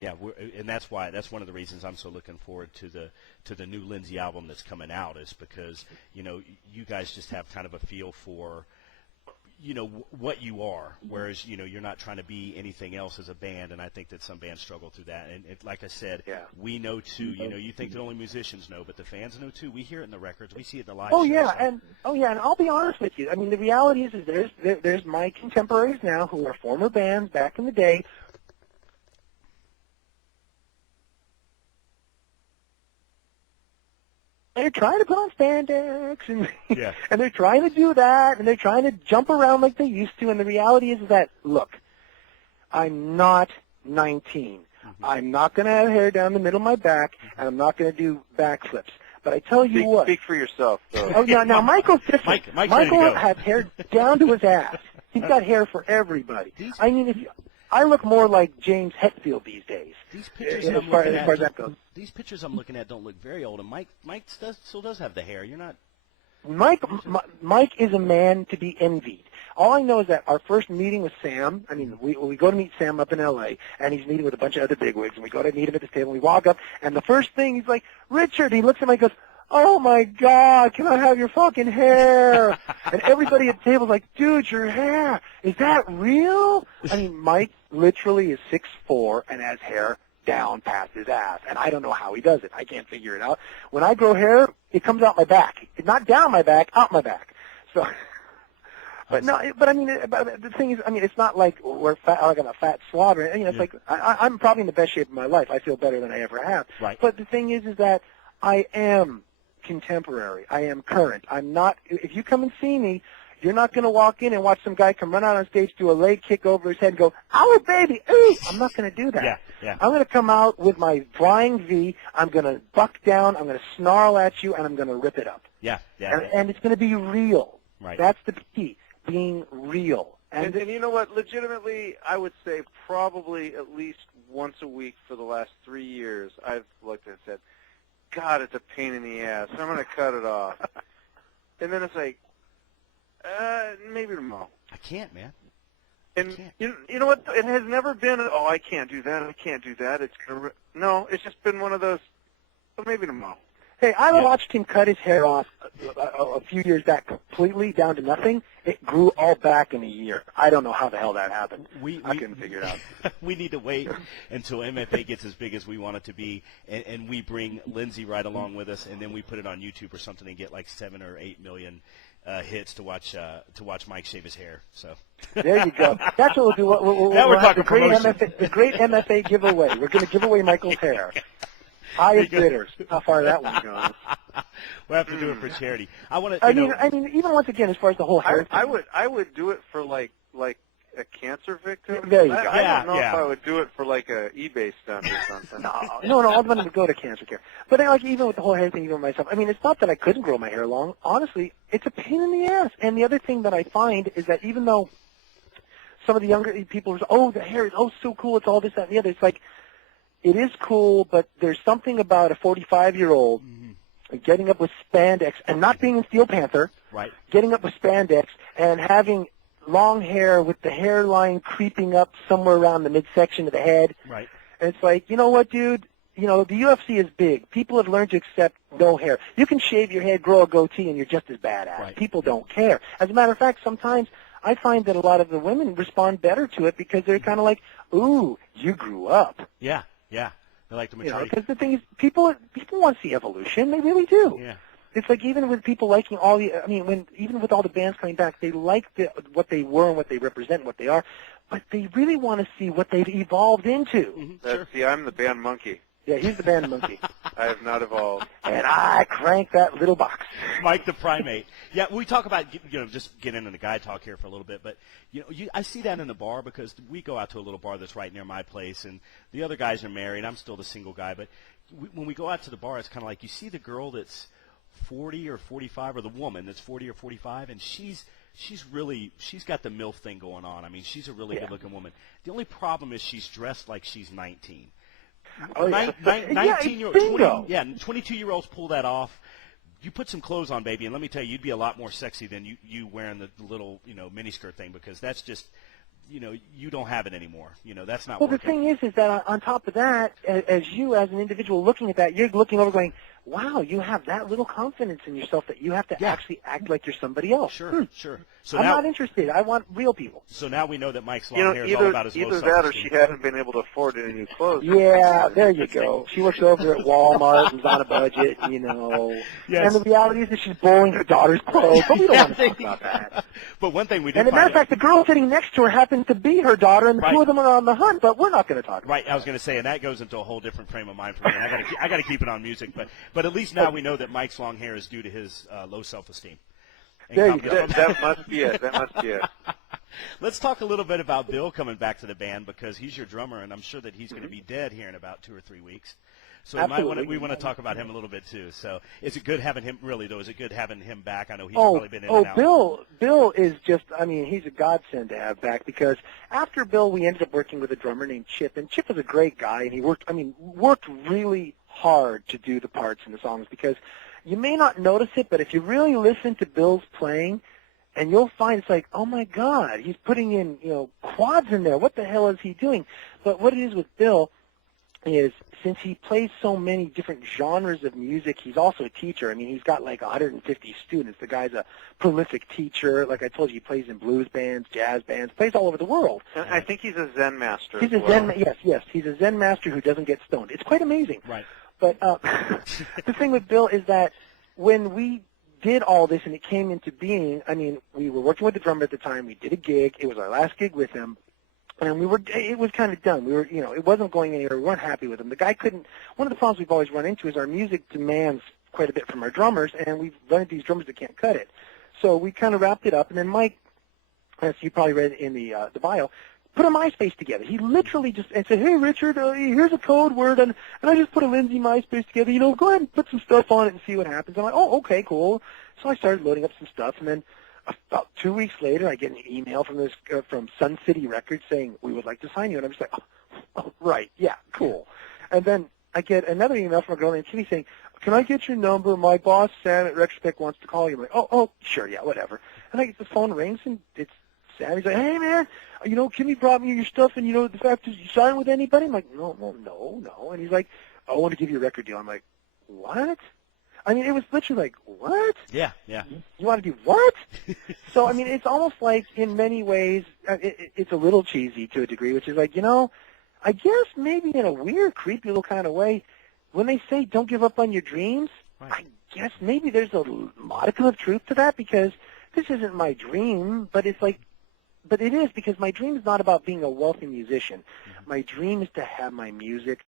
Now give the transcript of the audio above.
Yeah, and that's one of the reasons I'm so looking forward to the new Lynzee album that's coming out, is because you guys just have kind of a feel for what you are, whereas you're not trying to be anything else as a band, and I think that some bands struggle through that. And like I said, we know too. You think that only musicians know, but the fans know too. We hear it in the records, we see it in the live shows. And I'll be honest with you. I mean, the reality is there's my contemporaries now who are former bands back in the day. They're trying to put on spandex, and and they're trying to do that, and they're trying to jump around like they used to. And the reality is that, look, I'm not 19. I'm not going to have hair down the middle of my back, and I'm not going to do backflips. But I tell you what. Speak for yourself, though. Oh, now Michael's different. Michael has hair down to his ass. He's got hair for everybody. I mean, I look more like James Hetfield these days. These pictures as far as that goes. These pictures I'm looking at don't look very old, and Mike still does have the hair. You're not. Mike is a man to be envied. All I know is that our first meeting with Sam, I mean, we go to meet Sam up in L.A., and he's meeting with a bunch of other bigwigs, and we go to meet him at this table, and we walk up, and the first thing, he's like, Richard, he looks at me and goes, oh, my God, can I have your fucking hair? And everybody at the table is like, dude, your hair, is that real? I mean, Mike literally is 6'4" and has hair down past his ass, and I don't know how he does it. I can't figure it out. When I grow hair, it comes out my back. It's not down my back, out my back. So, but I mean, the thing is, I mean, it's not like we're fat, like I'm a fat slob. It's like I'm probably in the best shape of my life. I feel better than I ever have. Right. But the thing is that I am contemporary. I am current. I'm not. If you come and see me, you're not going to walk in and watch some guy come run out on stage, do a leg kick over his head, and go, "Our baby!" Ooh, I'm not going to do that. Yeah. I'm going to come out with my flying V. I'm going to buck down. I'm going to snarl at you, and I'm going to rip it up. Yeah. And it's going to be real. Right. That's the key. Being real. And you know what? Legitimately, I would say probably at least once a week for the last 3 years, I've looked and said, God, it's a pain in the ass. I'm going to cut it off. And then it's like, maybe tomorrow. I can't, man. And you know what? It has never been, I can't do that. I can't do that. No, it's just been one of those, maybe tomorrow. Hey, I watched him cut his hair off a few years back completely down to nothing. It grew all back in a year. I don't know how the hell that happened. I couldn't figure it out. We need to wait until MFA gets as big as we want it to be, and we bring Lynzee right along with us, and then we put it on YouTube or something and get like 7 or 8 million hits to watch Mike shave his hair. So there you go. That's what we'll do. Now we're talking the great MFA giveaway. We're going to give away Michael's hair. Highest bidders. How far that one goes. We'll have to do it for charity. I want to. I mean, even once again, as far as the whole hair thing, I would do it for like a cancer victim. There you go. I don't know if I would do it for like a eBay stunt or something. No. All the money would go to cancer care. But like even with the whole hair thing, even myself. I mean, it's not that I couldn't grow my hair long. Honestly, it's a pain in the ass. And the other thing that I find is that even though some of the younger people are, the hair is so cool, it's all this, that, and the other. It's like, it is cool, but there's something about a 45-year-old getting up with spandex and not being in Steel Panther, right? Getting up with spandex and having long hair with the hairline creeping up somewhere around the midsection of the head. Right. And it's like, you know what, dude? The UFC is big. People have learned to accept no hair. You can shave your head, grow a goatee, and you're just as badass. Right. People don't care. As a matter of fact, sometimes I find that a lot of the women respond better to it because they're kind of like, ooh, you grew up. Yeah. They like the maturity. Because the thing is, people want to see evolution. They really do. Yeah. It's like even with people liking even with all the bands coming back, they like what they were and what they represent and what they are, but they really want to see what they've evolved into. Sure. See, I'm the band monkey. Yeah, he's the band monkey. I have not evolved. And I crank that little box. Mike the primate. Yeah, we talk about, just get into the guy talk here for a little bit, but, I see that in the bar because we go out to a little bar that's right near my place, and the other guys are married. I'm still the single guy, but when we go out to the bar, it's kind of like you see the girl that's 40 or 45, or the woman that's 40 or 45, and she's got the MILF thing going on. I mean, she's a really good-looking woman. The only problem is she's dressed like she's 19. 22-year-olds pull that off. You put some clothes on, baby, and let me tell you, you'd be a lot more sexy than you wearing the little, miniskirt thing, because that's just you don't have it anymore. That's not Well, the working. thing is that on top of that, as you as an individual looking at that, you're looking over going, wow, you have that little confidence in yourself that you have to actually act like you're somebody else. Sure. So I'm now, not interested. I want real people. So now we know that Mike's long hair is all about his low either that or self-esteem. she hadn't been able to afford any new clothes. Yeah, there you go. She works over at Walmart and is on a budget, Yes. And the reality is that she's borrowing her daughter's clothes. But we don't want to talk about that. But one thing we did And as a matter of fact, the girl sitting next to her happens to be her daughter, and the two of them are on the hunt, but we're not going to talk about Right, I was going to say, and that goes into a whole different frame of mind for me. And I got to keep it on music, but at least now we know that Mike's long hair is due to his low self-esteem. There you go. That must be it. That must be it. Let's talk a little bit about Bill coming back to the band, because he's your drummer, and I'm sure that he's going to be dead here in about 2 or 3 weeks. So we want to talk about him a little bit too. So is it good having him? Really though, is it good having him back? I know he's probably been in and out. Bill is just, he's a godsend to have back, because after Bill, we ended up working with a drummer named Chip, and Chip was a great guy, and he worked really hard to do the parts in the songs, because you may not notice it, but if you really listen to Bill's playing, and you'll find it's like, oh my God, he's putting in, quads in there. What the hell is he doing? But what it is with Bill is, since he plays so many different genres of music, he's also a teacher. He's got like 150 students. The guy's a prolific teacher. Like I told you, he plays in blues bands, jazz bands, plays all over the world. And I think he's a Zen master. He's a Zen, yes. He's a Zen master who doesn't get stoned. It's quite amazing. Right. But the thing with Bill is that when we did all this and it came into being, we were working with the drummer at the time. We did a gig. It was our last gig with him. And it was kind of done. It wasn't going anywhere. We weren't happy with him. The guy one of the problems we've always run into is our music demands quite a bit from our drummers, and we've run into these drummers that can't cut it. So we kind of wrapped it up, and then Mike, as you probably read in the bio, put a MySpace together. He literally just said, hey, Richard, here's a code word, and I just put a Lynzee MySpace together. Go ahead and put some stuff on it and see what happens. I'm like, oh, okay, cool. So I started loading up some stuff, and then about 2 weeks later, I get an email from Sun City Records saying, we would like to sign you. And I'm just like, oh, right, yeah, cool. And then I get another email from a girl named Kitty saying, can I get your number? My boss, Sam at Retrospect, wants to call you. I'm like, oh, sure, yeah, whatever. And I get the phone rings, and it's Sam. He's like, hey, man, Kimmy brought me your stuff, and, the fact is, you sign with anybody? I'm like, no. And he's like, I want to give you a record deal. I'm like, what? It was literally like, what? Yeah. You want to do what? So, it's almost like, in many ways, it's a little cheesy to a degree, which is like, I guess maybe in a weird, creepy little kind of way, when they say don't give up on your dreams, right. I guess maybe there's a modicum of truth to that, because this isn't my dream, but it's like, but it is, because my dream is not about being a wealthy musician. Mm-hmm. My dream is to have my music